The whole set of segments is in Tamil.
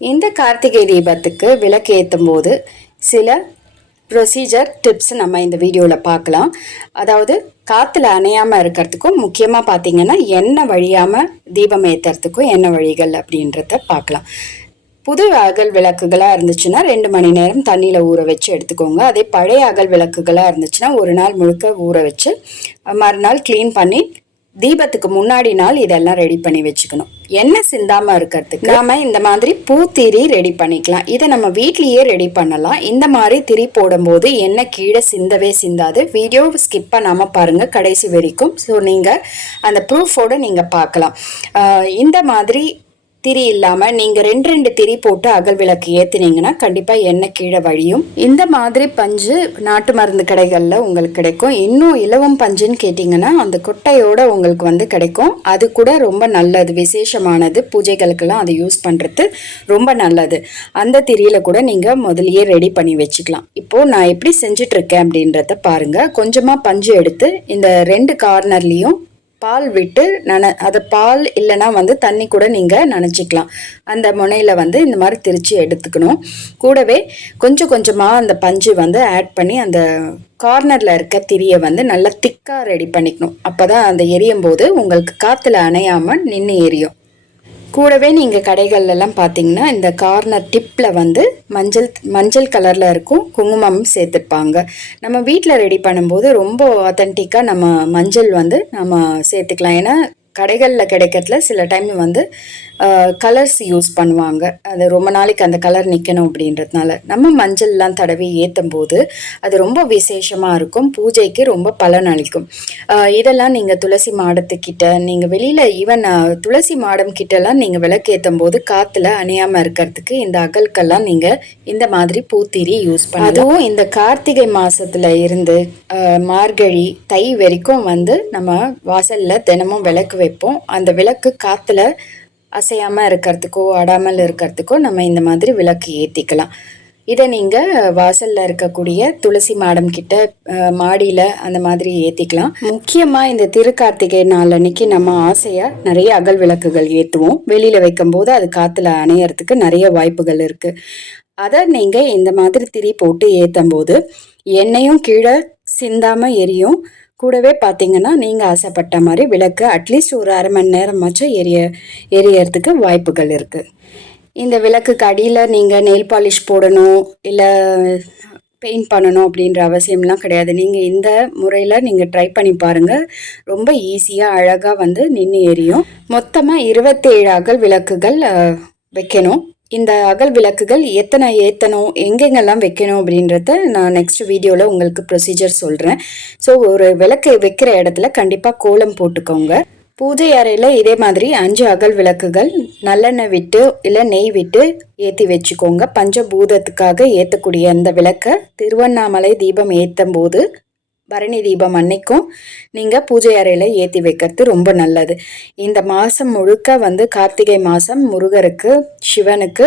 இந்த கார்த்திகை தீபத்துக்கு விளக்கு ஏற்றும் போது சில ப்ரொசீஜர் டிப்ஸ் நம்ம இந்த வீடியோவில் பார்க்கலாம். அதாவது காற்றுல அணையாமல் இருக்கிறதுக்கும் முக்கியமாக பார்த்தீங்கன்னா எண்ணெய் வழியாமல் தீபம் ஏற்றுறதுக்கும் என்ன வழிகள் அப்படின்றத பார்க்கலாம். புது அகல் விளக்குகளாக இருந்துச்சுன்னா ரெண்டு மணி நேரம் தண்ணியில் ஊற வச்சு எடுத்துக்கோங்க. அதே பழைய அகல் விளக்குகளாக இருந்துச்சுன்னா ஒரு நாள் முழுக்க ஊற வச்சு மறுநாள் க்ளீன் பண்ணி தீபத்துக்கு முன்னாடி நாள் இதெல்லாம் ரெடி பண்ணி வச்சுக்கணும். எண்ணெய் சிந்தாம இருக்கிறதுக்கு நாம இந்த மாதிரி பூத்திரி ரெடி பண்ணிக்கலாம். இதை நம்ம வீட்லயே ரெடி பண்ணலாம். இந்த மாதிரி திரி போடும்போது எண்ணெய் கீழே சிந்தவே சிந்தாது. வீடியோ ஸ்கிப் பண்ணாம பாருங்க. கடைசி வரைக்கும். ஸோ நீங்க அந்த ப்ரூஃபோட நீங்க பார்க்கலாம். இந்த மாதிரி திரி இல்லாமல் நீங்கள் ரெண்டு ரெண்டு திரி போட்டு அகல் விளக்கு ஏற்றுனீங்கன்னா கண்டிப்பாக எண்ணெய் கீழே வழியும். இந்த மாதிரி பஞ்சு நாட்டு மருந்து கடைகளில் உங்களுக்கு கிடைக்கும். இன்னும் இலவம் பஞ்சுன்னு கேட்டிங்கன்னா அந்த கொட்டையோட உங்களுக்கு வந்து கிடைக்கும். அது கூட ரொம்ப நல்லது. விசேஷமானது. பூஜைகளுக்கெல்லாம் அதை யூஸ் பண்ணுறது ரொம்ப நல்லது. அந்த திரியில் கூட நீங்கள் முதலியே ரெடி பண்ணி வச்சுக்கலாம். இப்போது நான் எப்படி செஞ்சிட்ருக்கேன் அப்படின்றத பாருங்கள் கொஞ்சமாக பஞ்சு எடுத்து இந்த ரெண்டு கார்னர்லேயும் பால் விட்டு நன அதை பால் இல்லைன்னா வந்து தண்ணி கூட நீங்கள் நனைச்சிக்கலாம். அந்த முனையில் வந்து இந்த மாதிரி திரிச்சு எடுத்துக்கணும். கூடவே கொஞ்சம் கொஞ்சமாக அந்த பஞ்சு வந்து ஆட் பண்ணி அந்த கார்னரில் இருக்க திரியை வந்து நல்லா திக்காக ரெடி பண்ணிக்கணும். அப்போ தான் அந்த எரியும் போது உங்களுக்கு காற்றுல அணையாமல் நின்று எரியும். கூடவே நீங்கள் கடைகள்லாம் பார்த்தீங்கன்னா இந்த கார்னர் டிப்பில் வந்து மஞ்சள் மஞ்சள் கலரில் இருக்கும் குங்குமம் சேர்த்துருப்பாங்க நம்ம வீட்டில் ரெடி பண்ணும்போது ரொம்ப ஆத்தென்டிக்காக நம்ம மஞ்சள் வந்து நம்ம சேர்த்துக்கலாம். ஏன்னா கடைகளில் கிடைக்கிறதுல சில டைம் வந்து கலர்ஸ் யூஸ் பண்ணுவாங்க. அது ரொம்ப நாளைக்கு அந்த கலர் நிற்கணும் அப்படின்றதுனால. நம்ம மஞ்சள்லாம் தடவி ஏற்றும் போது அது ரொம்ப விசேஷமாக இருக்கும். பூஜைக்கு ரொம்ப பலன் அளிக்கும். இதெல்லாம் நீங்கள் துளசி மாடத்துக்கிட்ட நீங்கள் வெளியில் ஈவன் துளசி மாடம் கிட்டலாம் நீங்கள் விளக்கு ஏற்றும் போது காற்றுல அணியாமல் இருக்கிறதுக்கு இந்த அகல்கெல்லாம் நீங்கள் இந்த மாதிரி பூத்திரி யூஸ் பண்ணலாம். அதுவும் இந்த கார்த்திகை மாதத்தில் இருந்து மார்கழி தை வரைக்கும் வந்து நம்ம வாசலில் தினமும் விளக்கு வைப்போம். அந்த விளக்கு காற்றுல அசையாமல் இருக்கிறதுக்கோ அடாமல் இருக்கிறதுக்கோ நம்ம இந்த மாதிரி விளக்கு ஏற்றிக்கலாம் இதை நீங்கள் வாசலில் இருக்கக்கூடிய துளசி மாடம் கிட்ட மாடியில் அந்த மாதிரி ஏற்றிக்கலாம் முக்கியமாக இந்த திருக்கார்த்திகை நாள் அன்னைக்கு நம்ம ஆசையாக நிறைய அகல் விளக்குகள் ஏற்றுவோம் வெளியில் வைக்கும்போது அது காற்றுல அணையறதுக்கு நிறைய வாய்ப்புகள் இருக்குது அதை நீங்கள் இந்த மாதிரி திரி போட்டு ஏற்றும் போது எண்ணெயும் கீழே சிந்தாமல் எரியும். கூடவே பார்த்தீங்கன்னா நீங்கள் ஆசைப்பட்ட மாதிரி விளக்கு அட்லீஸ்ட் ஒரு அரை மணி நேரமாச்சும் எரிய எரியறதுக்கு வாய்ப்புகள் இருக்குது இந்த விளக்குக்கு அடியில் நீங்கள் நெயில் பாலிஷ் போடணும் இல்லை பெயிண்ட் பண்ணணும் அப்படின்ற அவசியம்லாம் கிடையாது. நீங்கள் இந்த முறையில் நீங்கள் ட்ரை பண்ணி பாருங்கள் ரொம்ப ஈஸியாக அழகாக வந்து நின்று எரியும். மொத்தமாக இருபத்தேழு அகல் விளக்குகள் வைக்கணும். இந்த அகல் விளக்குகள் எத்தனை ஏற்றணும் எங்கெங்கெல்லாம் வைக்கணும் அப்படின்றத நான் நெக்ஸ்ட் வீடியோவில் உங்களுக்கு ப்ரொசீஜர் சொல்கிறேன் ஸோ ஒரு விளக்கு வைக்கிற இடத்துல கண்டிப்பாக கோலம் போட்டுக்கோங்க. பூஜை அறையில் இதே மாதிரி அஞ்சு அகல் விளக்குகள் நல்லெண்ணெய் விட்டு இல்லை நெய் விட்டு ஏற்றி வச்சுக்கோங்க. பஞ்சபூதத்துக்காக ஏற்றக்கூடிய அந்த விளக்கை திருவண்ணாமலை தீபம் ஏற்றும் போது பரணி தீபம் அன்னைக்கும் நீங்கள் பூஜை அறையில் ஏற்றி வைக்கிறது ரொம்ப நல்லது. இந்த மாதம் முழுக்க வந்து கார்த்திகை மாதம் முருகருக்கு சிவனுக்கு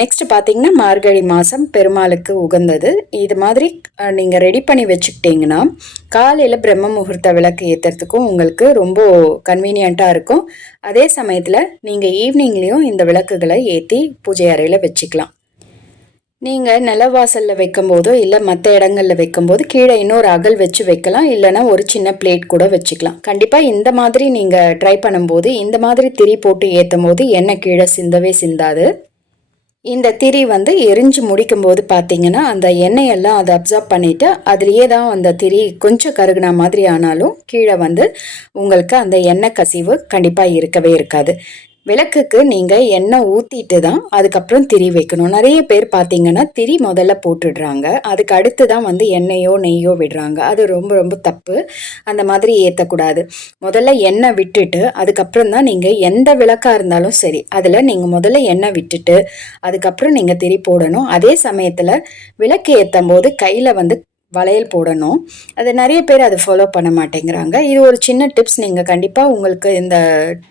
நெக்ஸ்ட் பார்த்திங்கன்னா மார்கழி மாதம் பெருமாளுக்கு உகந்தது. இது மாதிரி நீங்கள் ரெடி பண்ணி வச்சுக்கிட்டிங்கன்னா காலையில் பிரம்ம முகூர்த்த விளக்கு ஏற்றுறதுக்கும் உங்களுக்கு ரொம்ப கன்வீனியண்ட்டாக இருக்கும். அதே சமயத்தில் நீங்கள் ஈவினிங்லேயும் இந்த விளக்குகளை ஏற்றி பூஜை அறையில் வச்சுக்கலாம். நீங்கள் நிலவாசலில் வைக்கும்போதோ இல்லை மற்ற இடங்களில் வைக்கும்போது கீழே இன்னொரு அகல் வச்சு வைக்கலாம். இல்லைன்னா ஒரு சின்ன பிளேட் கூட வச்சுக்கலாம். கண்டிப்பாக இந்த மாதிரி நீங்கள் ட்ரை பண்ணும்போது இந்த மாதிரி திரி போட்டு ஏற்றும் போது எண்ணெய் கீழே சிந்தவே சிந்தாது. இந்த திரி வந்து எரிஞ்சு முடிக்கும்போது பார்த்தீங்கன்னா அந்த எண்ணெயெல்லாம் அதை அப்சர்வ் பண்ணிவிட்டு அதுலேயே தான் அந்த திரி கொஞ்சம் கருகுன மாதிரி ஆனாலும் கீழே வந்து உங்களுக்கு அந்த எண்ணெய் கசிவு கண்டிப்பாக இருக்கவே இருக்காது. விளக்குக்கு நீங்கள் எண்ணெய் ஊற்றிட்டு தான் அதுக்கப்புறம் திரி வைக்கணும். நிறைய பேர் பார்த்தீங்கன்னா திரி முதல்ல போட்டுடுறாங்க. அதுக்கு அடுத்து தான் வந்து எண்ணெயோ நெய்யோ விடுறாங்க. அது ரொம்ப ரொம்ப தப்பு. அந்த மாதிரி ஏற்றக்கூடாது முதல்ல எண்ணெய் விட்டுட்டு அதுக்கப்புறம் தான் நீங்கள் எந்த விளக்காக இருந்தாலும் சரி அதில் நீங்கள் முதல்ல எண்ணெய் விட்டுட்டு அதுக்கப்புறம் நீங்கள் திரி போடணும். அதே சமயத்தில் விளக்கு ஏற்றும் போது கையில் வந்து வளையல் போடணும். அது நிறைய பேர் அதை ஃபாலோ பண்ண மாட்டேங்கிறாங்க. இது ஒரு சின்ன டிப்ஸ் நீங்கள் கண்டிப்பாக உங்களுக்கு இந்த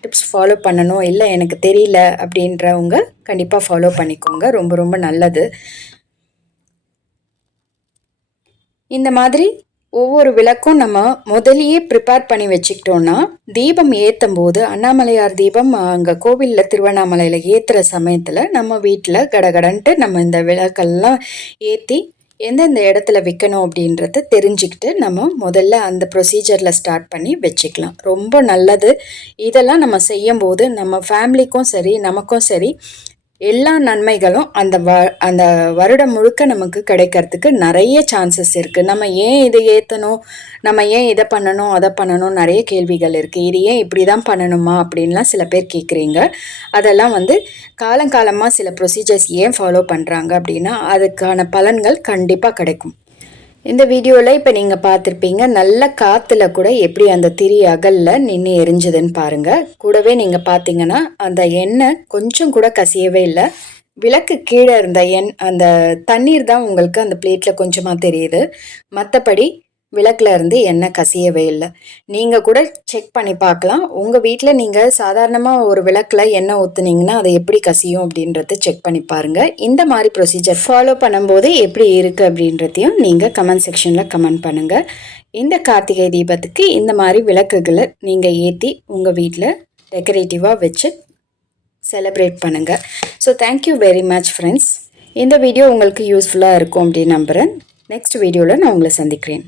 டிப்ஸ் ஃபாலோ பண்ணணும் இல்லை எனக்கு தெரியல அப்படின்றவங்க கண்டிப்பாக ஃபாலோ பண்ணிக்கோங்க. ரொம்ப ரொம்ப நல்லது. இந்த மாதிரி ஒவ்வொரு விளக்கும் நம்ம முதலியே ப்ரிப்பேர் பண்ணி வச்சுக்கிட்டோன்னா தீபம் ஏற்றும் போது அண்ணாமலையார் தீபம் அங்கே கோவிலில் திருவண்ணாமலையில் ஏற்றுற சமயத்தில் நம்ம வீட்டில் கடகடன்ட்டு நம்ம இந்த விளக்கெல்லாம் ஏற்றி எந்தெந்த இடத்துல வைக்கணும் அப்படின்றத தெரிஞ்சுக்கிட்டு நம்ம முதல்ல அந்த ப்ரொசீஜரில் ஸ்டார்ட் பண்ணி வச்சுக்கலாம். ரொம்ப நல்லது. இதெல்லாம் நம்ம செய்யும்போது நம்ம ஃபேமிலிக்கும் சரி நமக்கும் சரி எல்லா நன்மைகளும் அந்த வ அந்த வருடம் முழுக்க நமக்கு கிடைக்கிறதுக்கு நிறைய சான்சஸ் இருக்குது நம்ம ஏன் இதை ஏற்றணும் நம்ம ஏன் இதை பண்ணணும்? அதை பண்ணணும் நிறைய கேள்விகள் இருக்குது இது ஏன் இப்படி தான் பண்ணணுமா? அப்படின்லாம் சில பேர் கேட்குறீங்க அதெல்லாம் வந்து காலங்காலமாக சில ப்ரொசீஜர்ஸ் ஏன் ஃபாலோ பண்ணுறாங்க அப்படின்னா அதுக்கான பலன்கள் கண்டிப்பாக கிடைக்கும். இந்த வீடியோவில் இப்போ நீங்கள் பார்த்துருப்பீங்க நல்ல காற்றுல கூட எப்படி அந்த திரி அகல்ல நின்று எரிஞ்சுதுன்னு பாருங்கள் கூடவே நீங்கள் பார்த்தீங்கன்னா அந்த எண்ணெய் கொஞ்சம் கூட கசியவே இல்லை. விளக்கு கீழே இருந்த எண் அந்த தண்ணீர் தான் உங்களுக்கு அந்த பிளேட்டில் கொஞ்சமாக தெரியுது. மற்றபடி விளக்கில் இருந்து எண்ணெய் கசியவே இல்லை. நீங்கள் கூட செக் பண்ணி பார்க்கலாம் உங்கள் வீட்டில் நீங்கள் சாதாரணமாக ஒரு விளக்கில் எண்ணெய் ஊற்றுனீங்கன்னா அதை எப்படி கசியும் அப்படின்றத செக் பண்ணி பாருங்கள் இந்த மாதிரி ப்ரொசீஜர் ஃபாலோ பண்ணும்போது எப்படி இருக்குது அப்படின்றதையும் நீங்கள் கமெண்ட் செக்ஷனில் கமெண்ட் பண்ணுங்கள் இந்த கார்த்திகை தீபத்துக்கு இந்த மாதிரி விளக்குகளை நீங்கள் ஏற்றி உங்கள் வீட்டில் டெக்கரேட்டிவாக வச்சு செலிப்ரேட் பண்ணுங்கள் so thank you very much friends இந்த வீடியோ உங்களுக்கு யூஸ்ஃபுல்லாக இருக்கும் அப்படின்னு நம்புகிறேன் நெக்ஸ்ட் வீடியோவில் நான் உங்களை சந்திக்கிறேன்.